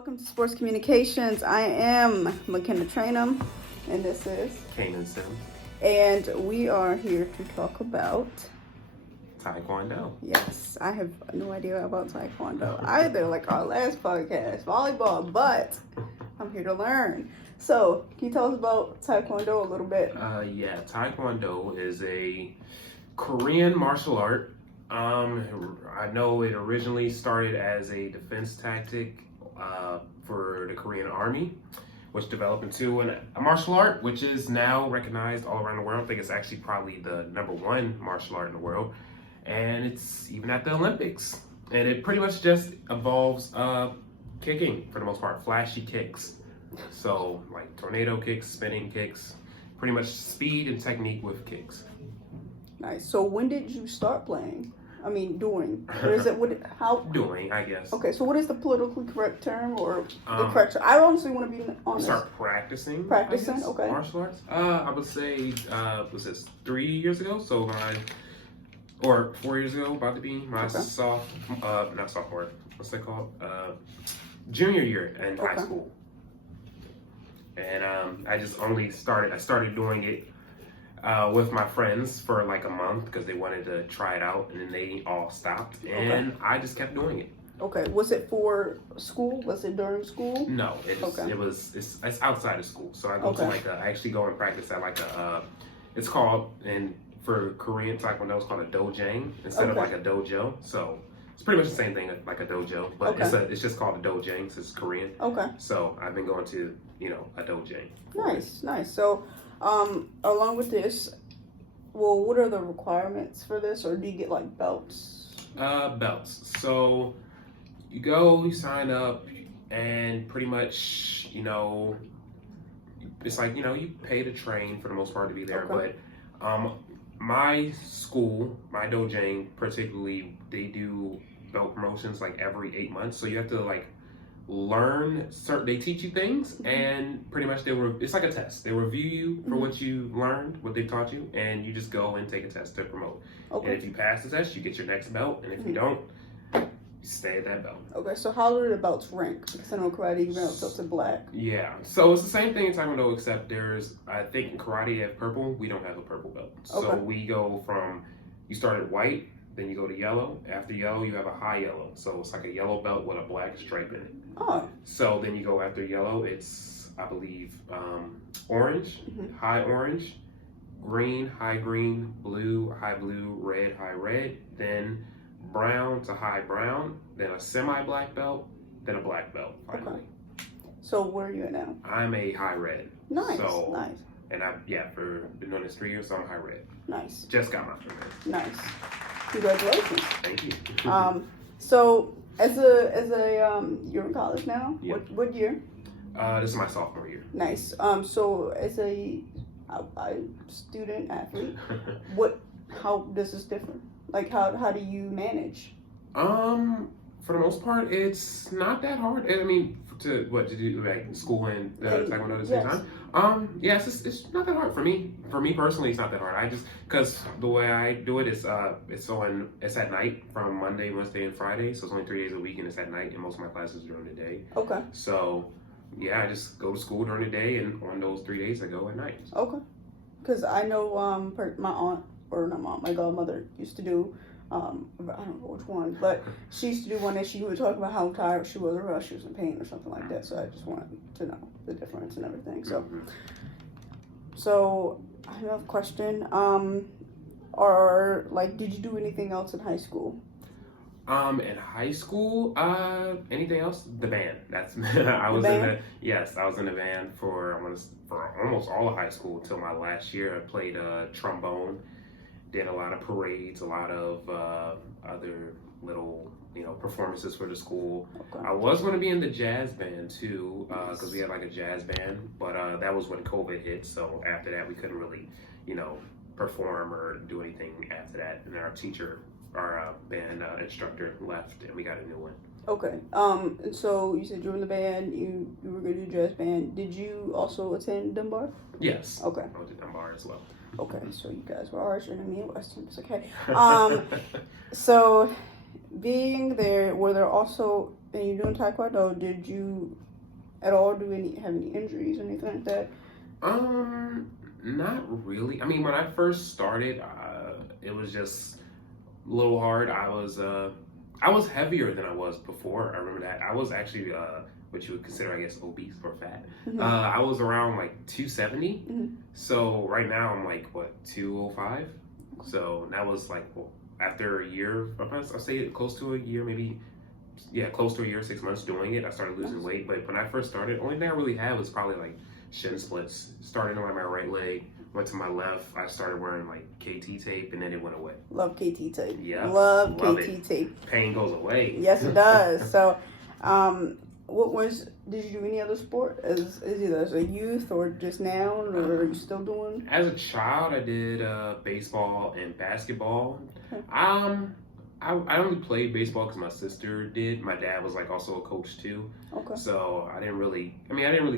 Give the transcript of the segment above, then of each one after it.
Welcome to Sports Communications. I am McKenna Trainum, and this is Kanan Sims. And we are here to talk about Taekwondo. Yes, I have no idea about Taekwondo either, like our last podcast, volleyball, but I'm here to learn. So, can you tell us about Taekwondo a little bit? Yeah, Taekwondo is a Korean martial art. I know it originally started as a defense tactic for the Korean Army, which developed into a martial art, which is now recognized all around the world. I think it's actually probably the #1 martial art in the world, and it's even at the Olympics. And it pretty much just involves kicking for the most part, flashy kicks. So like tornado kicks, spinning kicks, pretty much speed and technique with kicks. Nice. So when did you start playing? I mean, doing. Or is it how? Doing, I guess. Okay, so what is the politically correct term or the correct term? I honestly want to be honest. Start practicing. Practicing, okay. Martial arts. I would say, was this 3 years ago? So or 4 years ago, about to be my not sophomore. What's that called? Junior year in high school. And I started doing it with my friends for like a month because they wanted to try it out, and then they all stopped, and I just kept doing it. Okay, was it for school? Was it during school? No, it's outside of school. So I go to I actually go and practice at it's called, and for Korean Taekwondo it's called a dojang instead of like a dojo. So it's pretty much the same thing like a dojo, but it's just called a dojang since it's Korean. Okay. So I've been going to a dojang. Nice. So along with this, well, what are the requirements for this, or do you get like belts? Belts. So you sign up, and pretty much it's like you pay to train for the most part to be there, but my school, my dojang particularly, they do belt promotions like every 8 months, so you have to like learn they teach you things, and pretty much it's like a test. They review you for what you learned, what they taught you, and you just go and take a test to promote. And if you pass the test, you get your next belt, and if you don't, you stay at that belt. Okay, so how do the belts rank? Because I know karate, you belts up to black. Yeah, so it's the same thing in Taekwondo, except I think in karate they have purple. We don't have a purple belt. So we go from, you start at white, then you go to yellow. After yellow, you have a high yellow. So it's like a yellow belt with a black stripe in it. Oh. So then you go after yellow, it's, I believe, orange, high orange, green, high green, blue, high blue, red, high red, then brown to high brown, then a semi-black belt, then a black belt, finally. Okay. So where are you at now? I'm a high red. Nice. And been doing this 3 years, so I'm high red. Nice. Just got my permit. Nice. Congratulations. Thank you. So as a you're in college now. Yep. What year? This is my sophomore year. Nice. So as a student athlete, how does this differ? Like how do you manage? For the most part, it's not that hard. I mean, to do like school and Taekwondo at the same time. Yes, it's not that hard for me. For me personally, it's not that hard. I just, because the way I do it is it's at night from Monday, Wednesday, and Friday. So it's only 3 days a week, and it's at night, and most of my classes are during the day. Okay. So yeah, I just go to school during the day, and on those 3 days I go at night. Okay. Because I know my godmother used to do. I don't know which one, but she used to do one that she would talk about how tired she was, or she was in pain or something like that. So I just wanted to know the difference and everything. So I have a question. Did you do anything else in high school? In high school, anything else? The band. I was in the band for almost all of high school until my last year. I played trombone. Did a lot of parades, a lot of other little, performances for the school. Okay. I was going to be in the jazz band too, because we had like a jazz band, but that was when COVID hit. So after that, we couldn't really, perform or do anything after that. And our band instructor left, and we got a new one. Okay. And so you said you were in the band. You were going to do jazz band. Did you also attend Dunbar? Yes. Okay. I went to Dunbar as well. Okay, so you guys were Irish and me and Western. It's okay. So being there, were there also and you're doing Taekwondo, did you at all have any injuries or anything like that? Not really. I mean, when I first started, it was just a little hard. I was heavier than I was before. I remember that. I was actually what you would consider, I guess, obese or fat. Mm-hmm. I was around like 270. Mm-hmm. So right now I'm like, what, 205? So that was like, well, after a year, I'll say close to a year, maybe, yeah, close to a year, 6 months doing it, I started losing weight. But when I first started, the only thing I really had was probably like shin splits. Started on my right leg, went to my left. I started wearing like KT tape, and then it went away. Love KT tape. Yeah, love KT it. tape. Pain goes away. Yes, it does. So, did you do any other sport as either as a youth or just now, or are you still doing? As a child, I did baseball and basketball. Okay. I only played baseball because my sister did. My dad was like also a coach too. Okay. So I didn't really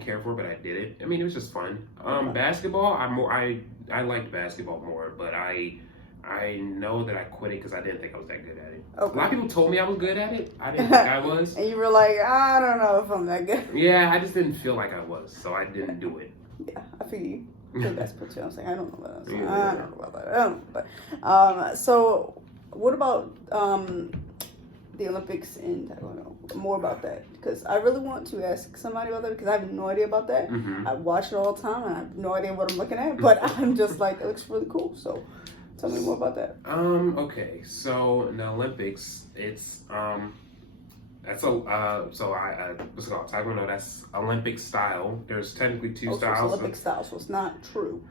care for it, but I did it. I mean, it was just fun. Okay. Basketball, I liked basketball more, but I know that I quit it because I didn't think I was that good at it. Okay. A lot of people told me I was good at it. I didn't think I was. And you were like, I don't know if I'm that good. Yeah, I just didn't feel like I was, so I didn't do it. Yeah, I feel you. I think that's what I'm saying. I don't know about that. Yeah. I don't know about that. I don't know. But, so what about the Olympics in Taekwondo? More about that, because I really want to ask somebody about that because I have no idea about that. Mm-hmm. I watch it all the time and I have no idea what I'm looking at, but I'm just like, it looks really cool. So tell me more about that. Okay, so in the Olympics, it's what's it called? Taekwondo, that's Olympic style. There's technically two styles. It's Olympic style, so it's not true.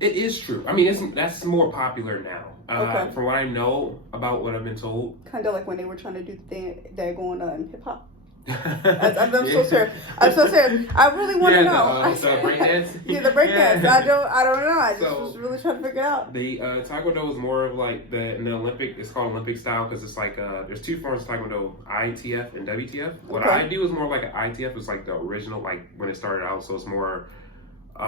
It is true. I mean, that's more popular now. Okay. From what I know about what I've been told. Kind of like when they were trying to do the thing that going on hip hop. I'm so serious. I'm so serious. I really want to know. The breakdance. Yeah, the breakdance. Yeah. I don't know. I just was really trying to figure it out. The Taekwondo is more of like in the Olympic. It's called Olympic style because it's like there's two forms of Taekwondo: ITF and WTF. What Okay. I do is more like an ITF. It's like the original, like when it started out. So it's more. I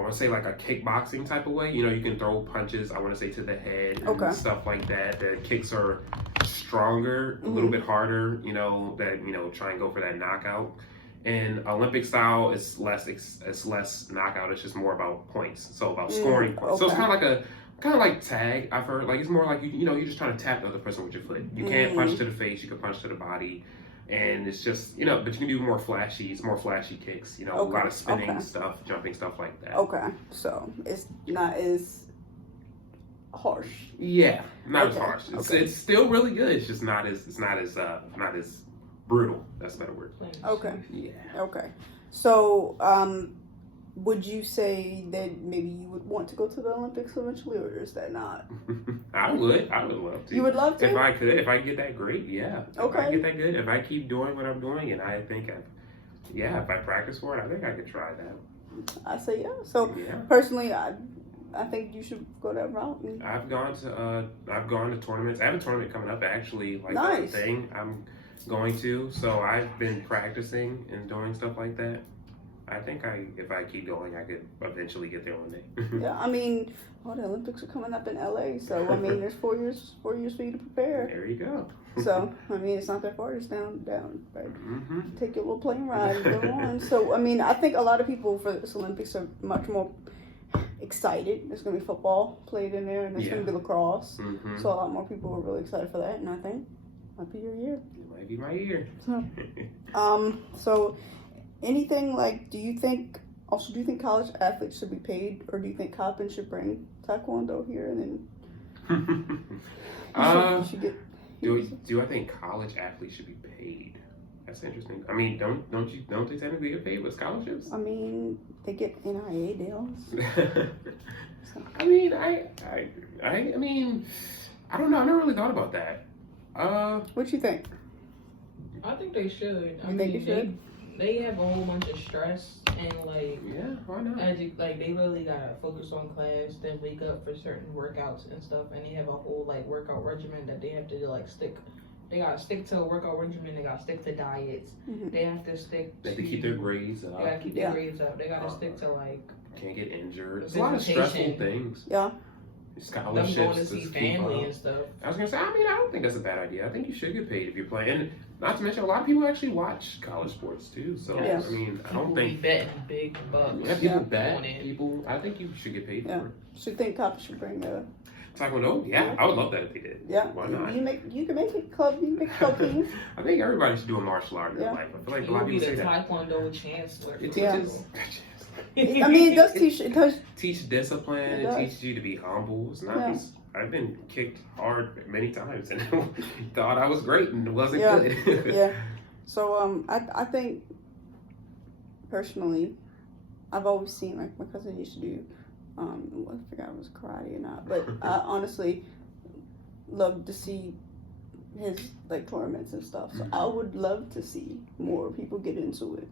want to say like a kickboxing type of way. You know, you can throw punches. I want to say to the head and Okay. stuff like that. The kicks are stronger, a little bit harder. You know try and go for that knockout. And Olympic style is less knockout. It's just more about points. So about scoring points. Okay. So it's kind of like tag. I've heard like it's more like you're just trying to tap the other person with your foot. You can't punch to the face. You can punch to the body. And it's just, but you can do more flashy kicks, a lot of spinning stuff, jumping stuff like that. Okay, so it's not as harsh. Yeah, not as Okay. harsh. Okay. It's still really good. It's just not as brutal. That's a better word. Okay. Yeah. Okay. So, would you say that maybe you would want to go to the Olympics eventually, or is that not? I would love to. You would love to? If I could get that great, yeah. Okay. If I get that good, if I keep doing what I'm doing, and I think if I practice for it, I think I could try that. I say yeah. So Yeah. personally, I think you should go that route. I've gone to tournaments. I have a tournament coming up actually, like Nice. that thing I'm going to. So I've been practicing and doing stuff like that. I think if I keep going, I could eventually get there one day. Yeah, I mean, the Olympics are coming up in LA, so I mean, there's 4 years for you to prepare. There you go. So I mean, it's not that far. It's down, right? Mm-hmm. Take your little plane ride and go on. So I mean, I think a lot of people for this Olympics are much more excited. There's gonna be football played in there, and there's gonna be lacrosse. Mm-hmm. So a lot more people are really excited for that, and I think might be your year. It might be my year. So anything like, do you think college athletes should be paid, or do you think Coppin should bring Taekwondo here and then you should get? Do I think college athletes should be paid? That's interesting. I mean, don't they technically get paid with scholarships? I mean, they get NIA deals. I mean, I mean, I don't know. I never really thought about that. What you think? I think they should. You think they should? They have a whole bunch of stress and like Yeah, why not? they really gotta focus on class, then wake up for certain workouts and stuff, and they have a whole like workout regimen that they have to like stick. They gotta stick to a workout regimen. They gotta stick to diets. Mm-hmm. They have to stick. They have to keep their grades up. They gotta keep their grades up. They gotta stick to like. Can't get injured. It's a lot of stressful things. Yeah. Them going Scholarships to see keep family up. and stuff. I was gonna say, I mean, I don't think that's a bad idea. I think you should get paid if you're playing. And Not to mention, a lot of people actually watch college sports too. So Yeah. I mean, I People don't be think betting big bucks. yeah, people Yeah. bet. on it. People, I think you should get paid Yeah. for it. So you think cops should bring Taekwondo, yeah, I would love that if they did. yeah. Why not? You can make it club. You can make club teams. I think everybody should do a martial art in their Yeah. life. I feel like a You lot would of be people the say that. Taekwondo chancellor. It Yeah. teaches. I mean, it does teach. It does. Teach discipline. It It does. teaches you to be humble. It's Yeah. nice. I've been kicked hard many times and thought I was great and it wasn't Yeah. good. Yeah. So I think personally, I've always seen like my cousin used to do. I forgot if it was karate or not, but I honestly love to see his like tournaments and stuff. So I would love to see more people get into it.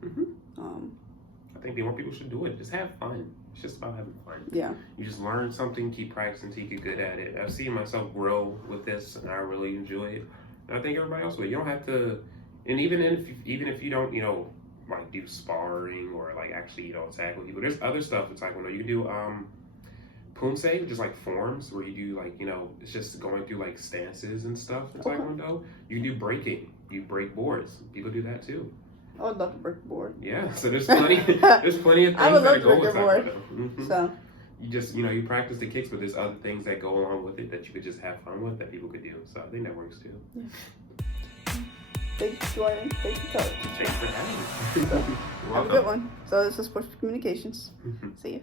I think more people should do it. Just have fun. It's just about having fun. Yeah. You just learn something, keep practicing until you get good at it. I've seen myself grow with this, and I really enjoy it. And I think everybody else will. You don't have to, and even if you don't, like do sparring or like actually, tackle people. There's other stuff in Taekwondo. You can do Poomsae, which is like forms where you do like, it's just going through like stances and stuff in Okay. Taekwondo. You can do breaking. You break boards. People do that too. I would love to break the board. Yeah, so there's plenty of things I would love that to go break with the board. Taekwondo. Mhm. So You just, you practice the kicks, but there's other things that go along with it that you could just have fun with that people could do. So I think that works too. thank you for joining. Thank you, Coach. Thanks for having me. You're Have a welcome. good one. So this is Sports Communications. See you.